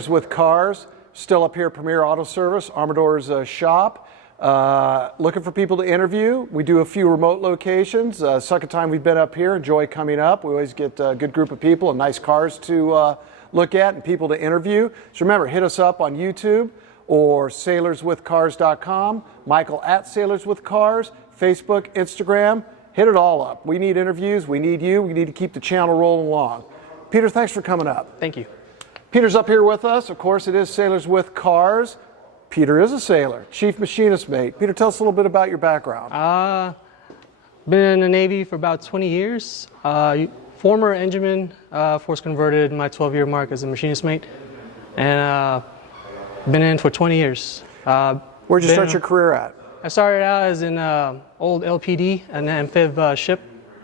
Sailors with Cars, still up here at Premier Auto Service, Armador's shop. Looking for people to interview. We do a few remote locations. Second time we've been up here. Enjoy coming up. We always get a good group of people and nice cars to look at and people to interview. So remember, hit us up on YouTube or SailorswithCars.com, Michael at SailorswithCars, Facebook, Instagram. Hit it all up. We need interviews. We need you. We need to keep the channel rolling along. Peter, thanks for coming up. Thank you. Peter's up here with us. Of course, it is Sailors with Cars. Peter is a sailor, chief machinist mate. Peter, tell us a little bit about your background. Been in the Navy for about 20 years. Former engineman, force converted my 12-year mark as a machinist mate, and been in for 20 years. Where'd you start your career at? I started out as an old LPD, an amphib ship,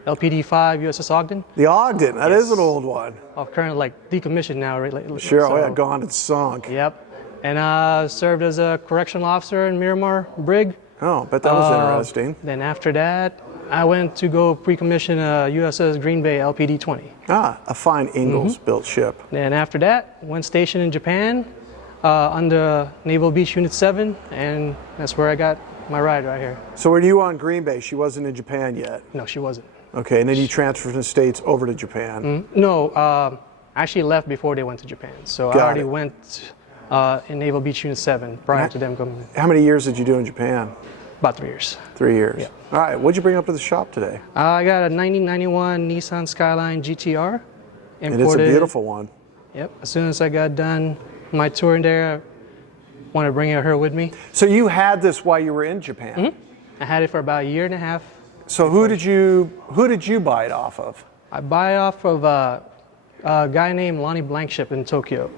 LPD 5 USS Ogden. The Ogden, that is an old one. Currently like decommissioned now, right? Sure, so, oh yeah, gone and sunk. Yep. And served as a correctional officer in Miramar Brig. Oh, but that was interesting. Then after that, I went to go pre-commission a USS Green Bay LPD 20. Ah, a fine Ingalls-built ship. Then after that, went stationed in Japan under Naval Beach Unit 7, and that's where I got my ride right here. So when you were on Green Bay, she wasn't in Japan yet? No, she wasn't. Okay, and then you transferred from the States over to Japan? No, I actually left before they went to Japan. So I already went in Naval Beach Unit 7 prior to them coming. How many years did you do in Japan? About 3 years. 3 years. Yeah. All right, what'd you bring up to the shop today? I got a 1991 Nissan Skyline GTR. Imported. And it's a beautiful one. Yep. As soon as I got done my tour in there, I wanted to bring her with me. So you had this while you were in Japan? I had it for about a year and a half. So who did you buy it off of? I buy it off of a guy named Lonnie Blankship in Tokyo.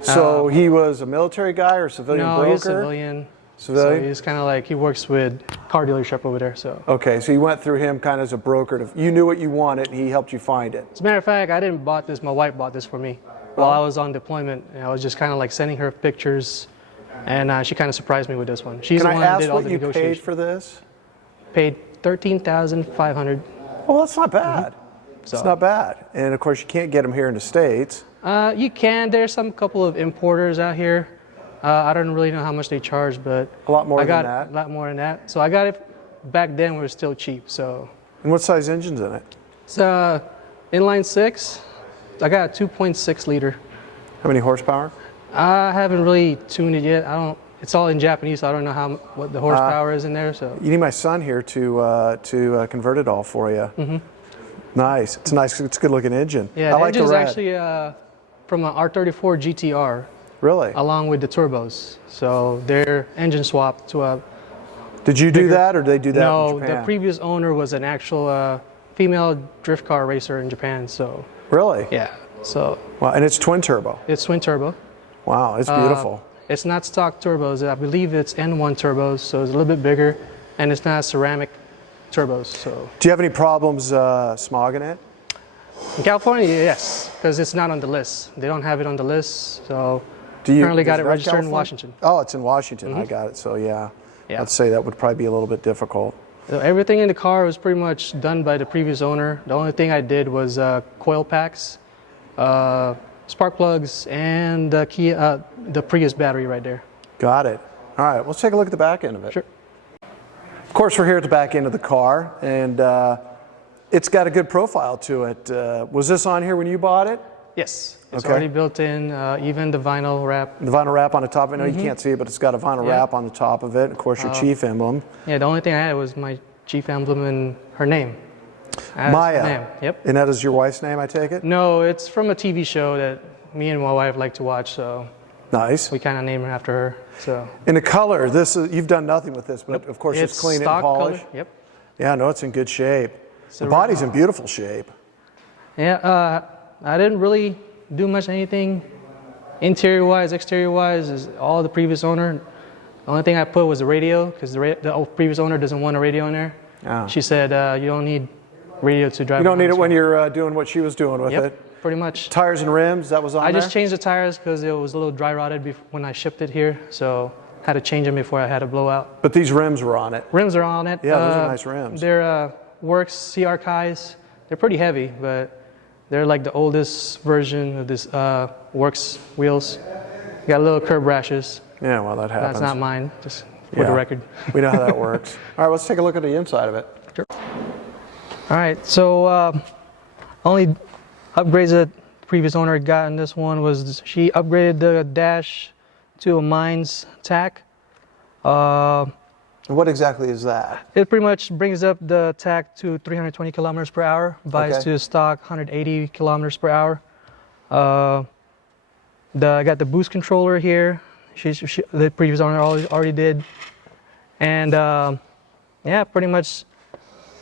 So he was a military guy or civilian broker? No, he's civilian. Civilian? So he's kind of like, he works with car dealership over there. So. Okay, so you went through him kind of as a broker. You knew what you wanted and he helped you find it. As a matter of fact, I didn't bought this. My wife bought this for me while I was on deployment. And I was just kind of like sending her pictures, and she kind of surprised me with this one. She's the one that did all the negotiations. Can I ask what you paid for this? Paid $13,500. Well, that's not bad. It's not bad. And of course, you can't get them here in the States. You can. There's some couple of importers out here. I don't really know how much they charge, but a lot more than that. A lot more than that. So I got it back then when it was still cheap. So. And what size engine's in it? It's inline 6. I got a 2.6 liter. How many horsepower? I haven't really tuned it yet. It's all in Japanese, so I don't know what the horsepower is in there. So you need my son here to convert it all for you. Nice. It's nice. It's a good looking engine. Yeah, the engine's actually from an R34 GTR. Really? Along with the turbos. So their engine swapped to a. Did you do that, or did they do that in Japan? No, the previous owner was an actual female drift car racer in Japan. So. Really? Yeah. So. Wow, and it's twin turbo. It's twin turbo. Wow, it's beautiful. It's not stock turbos. I believe it's N1 turbos, so it's a little bit bigger, and it's not ceramic turbos. So. Do you have any problems smogging it? In California, yes, because it's not on the list. They don't have it on the list, so. Currently got it registered in Washington. Oh, it's in Washington. I got it. So yeah, I'd say that would probably be a little bit difficult. So everything in the car was pretty much done by the previous owner. The only thing I did was coil packs, spark plugs, and the Prius battery right there. Got it. All right, let's take a look at the back end of it. Sure. Of course, we're here at the back end of the car, and it's got a good profile to it. Was this on here when you bought it? Yes. It's already built in, even the vinyl wrap. The vinyl wrap on the top. I know you can't see it, but it's got a vinyl wrap on the top of it. Of course, your chief emblem. Yeah, the only thing I had was my chief emblem and her name. Maya. Name. Yep. And that is your wife's name, I take it? No, it's from a TV show that me and my wife like to watch, so. Nice. We kind of named her after her, so. In the color, you've done nothing with this, but of course it's clean and polished. Color. Yep. Yeah, no, it's in good shape. The body's in beautiful shape. Yeah, I didn't really do much anything interior-wise, exterior-wise, is all the previous owner. The only thing I put was the radio, because the previous owner doesn't want a radio in there. Oh. She said, you don't need radio to drive. You don't need it when you're doing what she was doing with it? Pretty much. Tires and rims, that was on there? I just changed the tires because it was a little dry rotted when I shipped it here, so had to change them before I had a blowout. But these rims were on it? Rims are on it. Yeah, those are nice rims. They're Works CR Kais. They're pretty heavy, but they're like the oldest version of this Works wheels. Got a little curb rashes. Yeah, well, that happens. That's not mine, just for the record. We know how that works. All right, let's take a look at the inside of it. Sure. All right, so only upgrades that the previous owner had gotten this one was she upgraded the dash to a Mines tack. What exactly is that? It pretty much brings up the tack to 320 kilometers per hour, vice to stock 180 kilometers per hour. I got the boost controller here. The previous owner already did. And yeah, pretty much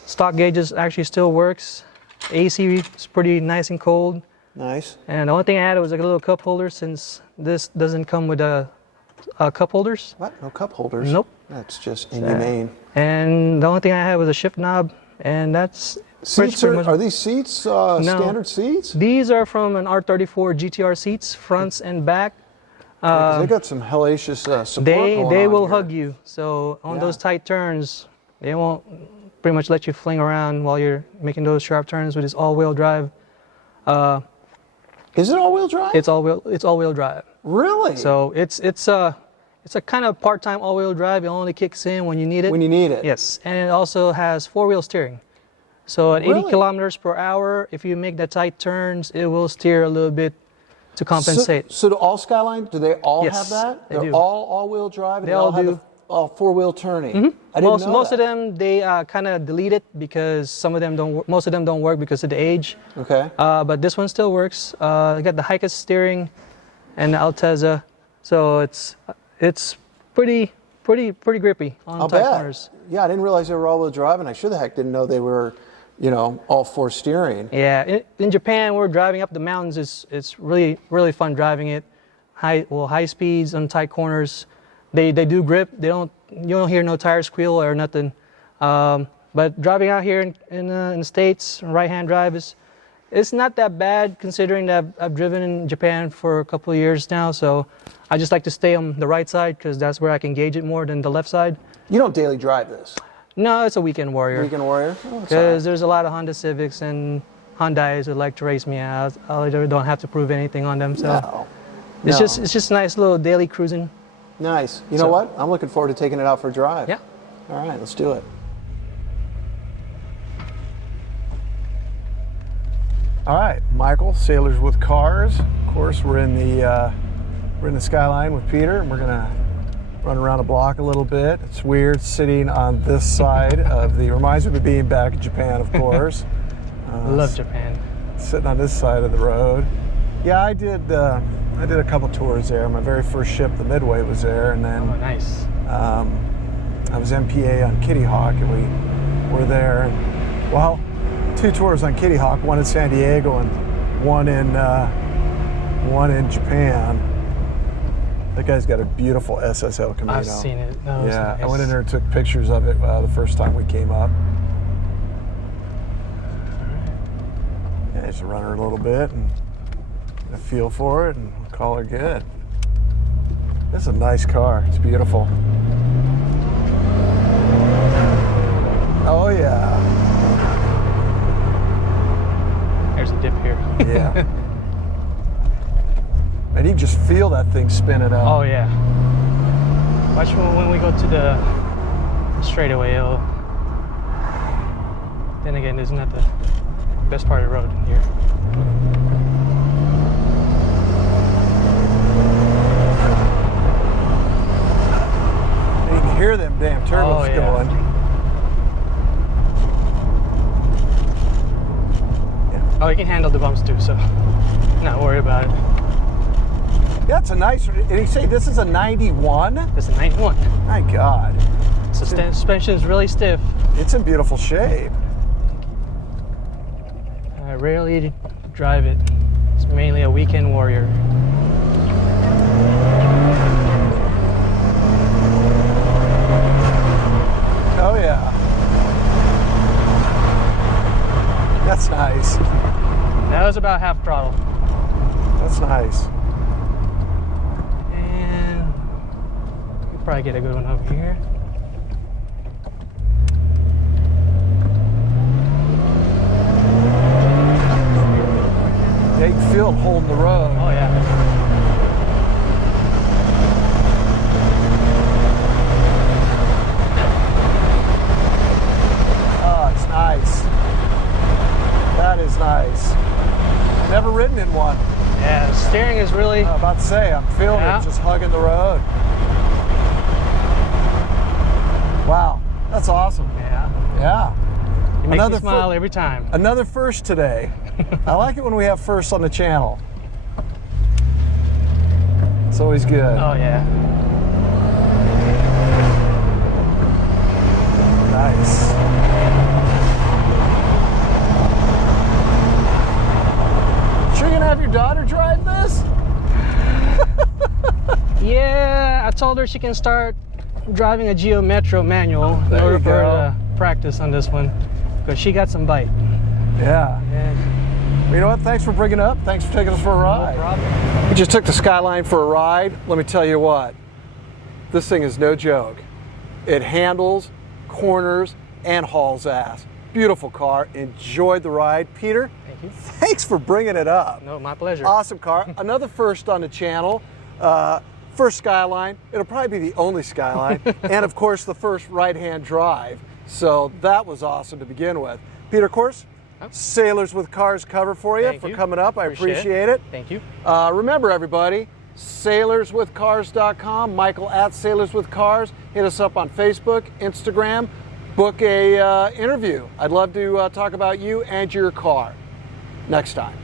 stock gauges actually still works. AC is pretty nice and cold. Nice. And the only thing I had was like a little cup holder, since this doesn't come with cup holders. What? No cup holders? Nope. That's just inhumane. And the only thing I had was a shift knob, and that's seats. Are these seats standard seats? These are from an R34 GTR seats, fronts and back. They got some hellacious support They will here. hug you. So on those tight turns, they won't pretty much let you fling around while you're making those sharp turns with this all-wheel drive. Is it all-wheel drive? It's all-wheel drive. Really? So it's a kind of part-time all-wheel drive. It only kicks in when you need it. When you need it. Yes, and it also has four-wheel steering. So at 80 kilometers per hour, if you make the tight turns, it will steer a little bit to compensate. So do all Skylines, do they all have that? They do. All all-wheel drive? And They all have do. All four-wheel turning? Mm-hmm. I didn't know Most that. of them, they kind of delete it because most of them don't work because of the age. Okay. But this one still works. I got the Hikas steering and the Altezza. So it's pretty grippy on tight corners. Yeah, I didn't realize they were all-wheel drive, and I sure the heck didn't know they were, all four steering. Yeah, in Japan, we're driving up the mountains. It's really fun driving it. High speeds on tight corners. They do grip. You don't hear no tire squeal or nothing. But driving out here in the States, right-hand drive it's not that bad, considering that I've driven in Japan for a couple of years now. So I just like to stay on the right side because that's where I can gauge it more than the left side. You don't daily drive this? No, it's a weekend warrior. Weekend warrior? Because there's a lot of Honda Civics and Hyundais that like to race me out. I don't have to prove anything on them. So it's just nice little daily cruising. Nice. You know what? I'm looking forward to taking it out for a drive. Yeah. All right, let's do it. All right, Michael, Sailors with Cars. Of course, we're in the Skyline with Peter, and we're gonna run around the block a little bit. It's weird sitting on this side of the. Reminds me of being back in Japan, of course. I love Japan. Sitting on this side of the road. Yeah, I did a couple tours there. My very first ship, the Midway, was there, and then Nice. I was MPA on Kitty Hawk, and we were there. And, well, 2 tours on Kitty Hawk, one in San Diego and one in Japan. That guy's got a beautiful SSL Camino. I've seen it. That was nice. I nice. went in there and took pictures of it the first time we came up. Yeah, just run her a little bit and get a feel for it, and we'll call her good. This is a nice car. It's beautiful. Oh yeah. There's a dip here. Yeah. And you can just feel that thing spinning out. Oh yeah. Watch when we go to the straightaway. Then again, this is not the best part of the road here. And you can hear them damn turbos going. Yeah. Oh, you can handle the bumps too, so not worry about it. Yeah, it's a nice. Did he say this is a 91? This is a 91. My God. So suspension is really stiff. It's in beautiful shape. I rarely drive it. It's mainly a weekend warrior. Oh yeah. That's nice. That was about half throttle. That's nice. And you probably get a good one over here. Yeah, you can feel it holding the road. Oh yeah. Nice. Never ridden in one. Yeah, the steering is really. I'm about to say, I'm feeling Yeah. it, just hugging the road. Wow, that's awesome. Yeah. Yeah. It makes me Another smile every time. Another first today. I like it when we have firsts on the channel. It's always good. Oh yeah. Nice. Sure you're gonna have your daughter drive this? Yeah, I told her she can start driving a Geo Metro manual in There order you for her go. to practice on this one, because she got some bite. Yeah. And You know what? Thanks for bringing it up. Thanks for taking us for a ride. no problem. We just took the Skyline for a ride. Let me tell you what, this thing is no joke. It handles, corners, and hauls ass. Beautiful car. Enjoyed the ride. Peter, Thank you. thanks for bringing it up. No, my pleasure. Awesome car. Another first on the channel. First Skyline. It'll probably be the only Skyline. And of course, the first right-hand drive. So that was awesome to begin with. Peter, of course, Sailors with Cars cover for you Thank for you. coming up. I appreciate it. Thank you. Remember, everybody, SailorswithCars.com, Michael at SailorsWithCars. Hit us up on Facebook, Instagram. Book a interview. I'd love to talk about you and your car next time.